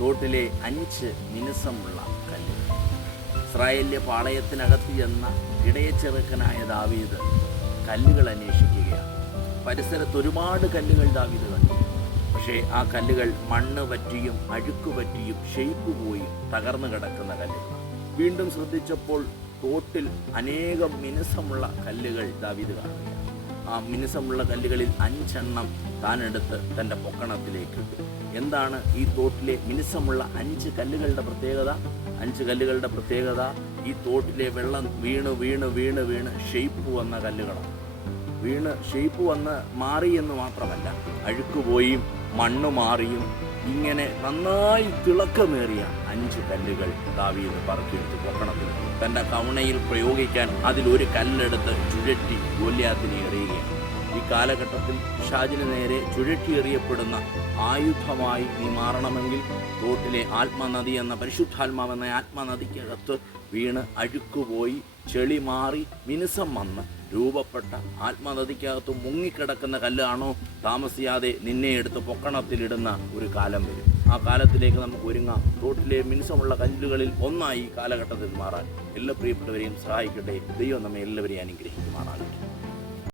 തോട്ടിലെ അഞ്ച് മിനുസമുള്ള കല്ലുകൾ ഇസ്രായേലിലെ പാളയത്തിനകത്ത് ചെന്ന ഇടയച്ചെറുക്കനായ ദാവീദ് കല്ലുകൾ അന്വേഷിക്കുകയാണ്. പരിസരത്ത് ഒരുപാട് കല്ലുകൾ ദാവീദ് കണ്ടു. പക്ഷേ ആ കല്ലുകൾ മണ്ണ് പറ്റിയും അഴുക്ക് പറ്റിയും ഷെയ്പ്പ് പോയും തകർന്നു കിടക്കുന്ന കല്ലുകൾ വീണ്ടും ശ്രദ്ധിച്ചപ്പോൾ തോട്ടിൽ അനേകം മിനുസമുള്ള കല്ലുകൾ ദാവീദ് കാണുകയാണ്. ആ മിനുസമുള്ള കല്ലുകളിൽ അഞ്ചെണ്ണം താനെടുത്ത് തന്റെ പൊക്കണത്തിലേക്ക് എന്താണ് ഈ തോട്ടിലെ മിനുസമുള്ള അഞ്ച് കല്ലുകളുടെ പ്രത്യേകത? അഞ്ച് കല്ലുകളുടെ പ്രത്യേകത ഈ തോട്ടിലെ വെള്ളം വീണ് വീണ് വീണ് വീണ് ഷെയ്പ്പ് വന്ന കല്ലുകളാണ്. വീണ് ഷെയ്പ്പ് വന്ന് മാറി എന്ന് മാത്രമല്ല അഴുക്കുപോയും മണ്ണ് മാറിയും ഇങ്ങനെ നന്നായി തിളക്കമേറിയ അഞ്ച് കല്ലുകൾ ദാവീദ് പറക്കിയെടുത്ത് പൊക്കണത്തിൽ തന്റെ കവണയിൽ പ്രയോഗിക്കാൻ അതിലൊരു കല്ലെടുത്ത് ചുഴറ്റി ഗോല്യാത്തിനെ എറിയുകയാണ്. ഈ കാലഘട്ടത്തിൽ പിശാചിന് നേരെ ചുഴറ്റിയെറിയപ്പെടുന്ന ആയുധമായി നീ മാറണമെങ്കിൽ തോട്ടിലെ ആത്മനദി എന്ന പരിശുദ്ധാത്മാവെന്ന ആത്മനദിക്കകത്ത് വീണ് അഴുക്കുപോയി ചെളി മാറി മിനുസം വന്ന് രൂപപ്പെട്ട ആത്മനദിക്കകത്ത് മുങ്ങിക്കിടക്കുന്ന കല്ലാണോ താമസിയാതെ നിന്നെ എടുത്ത് പൊക്കണത്തിലിടുന്ന ഒരു കാലം വരും. ആ കാലത്തിലേക്ക് നമുക്ക് ഒരുങ്ങാം. തോട്ടിലെ മിനുസമുള്ള കല്ലുകളിൽ ഒന്നായി ഈ കാലഘട്ടത്തിൽ മാറാൻ. എല്ലാ പ്രിയപ്പെട്ടവരെയും സഹായിക്കട്ടെ. ദൈവം നമ്മെ എല്ലാവരെയും അനുഗ്രഹിക്കുമാറാകട്ടെ.